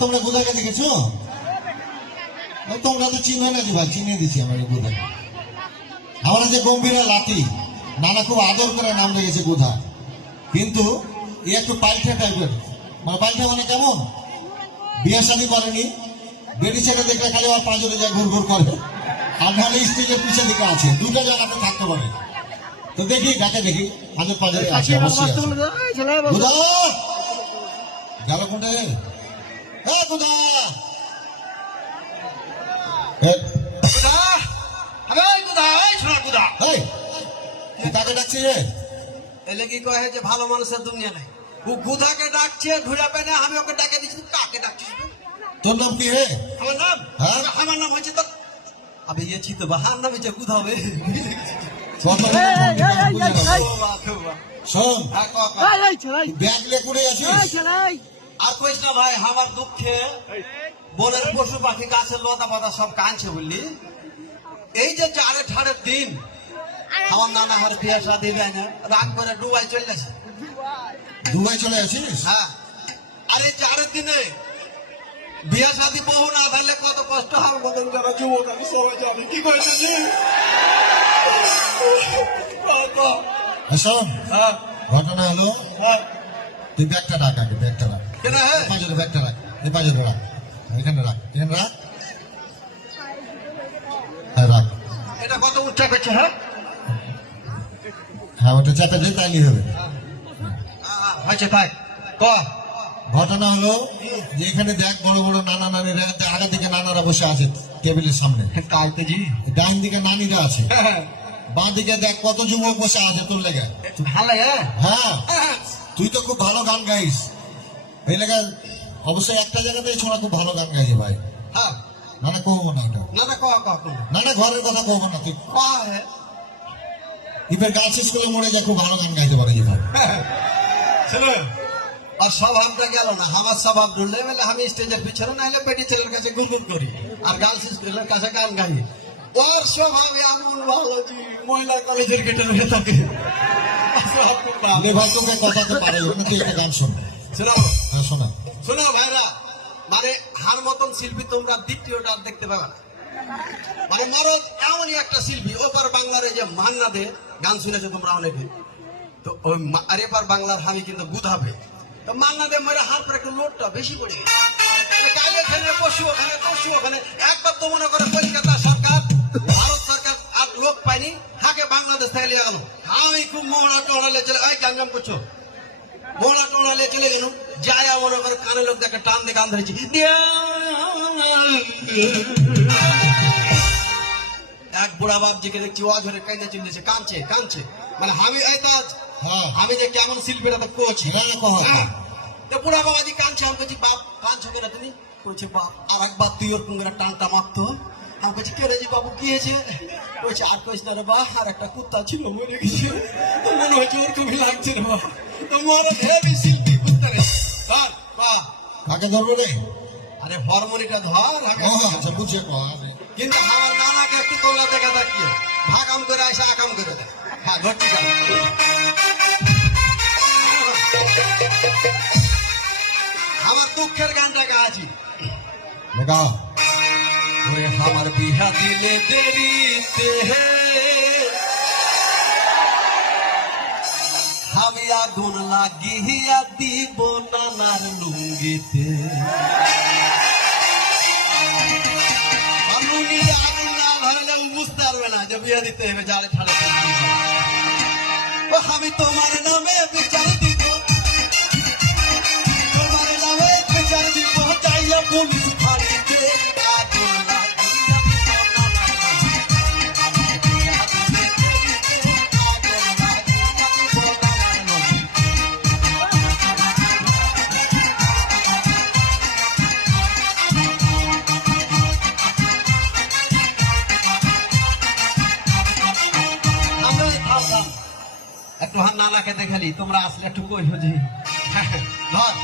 তোমরা গুদাকে দেখেছো? তোমরা তো চিনবে না যে ভাই, চিনিয়ে দিচ্ছি আমার গুদা। আমার যে গম্ভীরা লাতি, নানা খুব আদর করে নাম রেখেছে গুধা, কিন্তু এ একটু পাল্টা টাইপের। মানে পাল্টা মানে কেমন, বিয়ে শাদী করেনি, বেটি ছেলে দেখলে খালি আমার পাঁজরে যায় ঘুর ঘুর করে, আর নাহলে স্টেজের পিছের দিকে আছে, দুটো জায়গাতে থাকতে পারে। তো দেখি ডাকে, দেখি হাজার পাঁজরে আছে অবশ্যই। গুধা গেল কোনটা? গুধা তাকে ডাকছে রে, এলে কি কয়ে যে ভালো মানুষের দুনিয়া নাই। ও গুধাকে ডাকছে, ঘুরা পেনে আমি ওকে ডাকে দিচ্ছি। কাকে ডাকছিস? তোর নাম কি হে? আমার নাম? হ্যাঁ আমার নাম হচ্ছে তো আমি ইয়েছি তো বাহার নাম হচ্ছে গুধা হবে। শোন, ব্যাগ লে করে আছিস? আর কইস না ভাই, আমার দুঃখে বনের পশু পাখি গাছের লতা পাতা সব কাঁদছে বুঝলি। এই যে চারে ঠাড়ের দিন আমার নানা হার বিয়ে শাদী দেয় না, রাগ করে ডুবাই চলে আসে। দুবাই চলে আসিস? হ্যাঁ, আর এই চারের দিনে বিয়ে শাদী বহু না থাকলে কত কষ্ট হবে। আমাদের যারা যুবক আমি সবাই জানি। কি করেছে? শোন, ঘটনা হলো, তুই ব্যাগটা রাখ আগে, ব্যাগটা রাখ, পাঁজরে ব্যাগটা রাখ, এই পাঁজরে রাখ, এখানে রাখ, এখানে রাখ, হ্যাঁ রাখ। এটা কত উচ্চা করছে? হ্যাঁ হ্যাঁ, ওটা চাপে দিয়ে তাইলে হবে। আচ্ছা তাই ক। ঘটনা হলো যে এখানে দেখ বড় বড় নানা নানিরা, আগের দিকে নানারা বসে আছে টেবিলের সামনে, কালতেজি ডান দিকে নানিরা আছে, বাঁ দিকে দেখ কত যুবক বসে আছে তোর লেগে। ভালো হ্যাঁ, তুই তো খুব ভালো গান গাইস এই লেগে। অবশ্যই একটা জায়গাতে ছোড়া খুব ভালো গান গাইছে ভাই। হ্যাঁ না না কহবো না এটা, না না ঘরের কথা কহবো না। তুই ইফের গার্লস স্কুলে মরে যা, খুব ভালো গান গাইতে পারে যে ভাই। আর স্বভাবটা গেল না, আমার স্বভাব ঢুললে বলে আমি স্টেজের পিছনে নাইলে পেটি ছেলের কাছে গুনগুন করি আর গার্লস স্কুলের কাছে গান গাই। ওর স্বভাব এমন ভালো যে মহিলা কলেজের গেটের হয়ে থাকে। ভাই তোকে কথাতে পারে না, তুই একটা গান শোন। শোনো শোনা, শোনো ভাইরা, মানে হার মতন শিল্পী তোমরা দ্বিতীয়টা দেখতে পাবে না। মানে মরদ এমনই একটা শিল্পী। ওপার বাংলার এই যে মান্না দে গান শুনেছো তোমরা অনেকে, তো ওই আরেপার বাংলার আমি কিন্তু বুঝাবে। তো মান্না দে মেরে হাত পরে একটু লোডটা বেশি পড়ে গেছে, গাইলে খেলে পশু ওখানে পশু ওখানে। একবার তো মনে করে কলকাতা সরকার ভারত সরকার আর লোক পাইনি, হাকে বাংলাদেশ থেকে লিয়ে গেল। আমি খুব মোহনা টোড়ালে চলে এই গান করছো, মোহনা টোড়ালে চলে গেল। যায় মনে করে কানে লোক দেখে টান দিয়ে গান ধরেছি। এক বুড়া বাবজিকে দেখছি ও ধরে কাইনে চিনছে, কাঁদছে কাঁদছে। মানে আমি এই তো আমি যে কেমন শিল্পীরা তো কোচি। তো বুড়া বাবাজি কাঁদছে, আমি বলছি বাপ কাঁদছো কেন তুমি? বলছে বাপ আর একবার তুই ওরকম করে টানটা মারতো। আমি বলছি কেন জি বাবু কি হয়েছে? বলছে আর কইস না রে বা, আর একটা কুত্তা ছিল মরে গেছে, তো মনে হচ্ছে ওরকমই লাগছে রে বা। তো মরদ হেভি শিল্পী কুত্তা রে। ধর বা কাকে ধরবো রে? আরে হরমোনিটা ধর। আচ্ছা বুঝে কিন্তু আমার নানাকে একটু তোলা দেখা দেখিয়ে ভাগাম করে আসে আকাম করে দেয়। হ্যাঁ ঘটি আমার দুঃখের গানটা গাছি। আমার বিহা দিলে দেরিতে আমি আগুন লাগিয়া দিব নানার লুঙ্গিতে। আগুন না ধরলে বুঝতে পারবে না যে বিয়ে দিতে হবে জালে ঠাড়ে। আমি তোমার নামে বিচার দিব, তোমার নামে বিচার দিব, চাইলে পুলিশ ফাঁড়িতে আগুন লাগিয়া দিব একটু নানাকে দেখালি তোমরা আসলে একটু কই বুঝি। ধর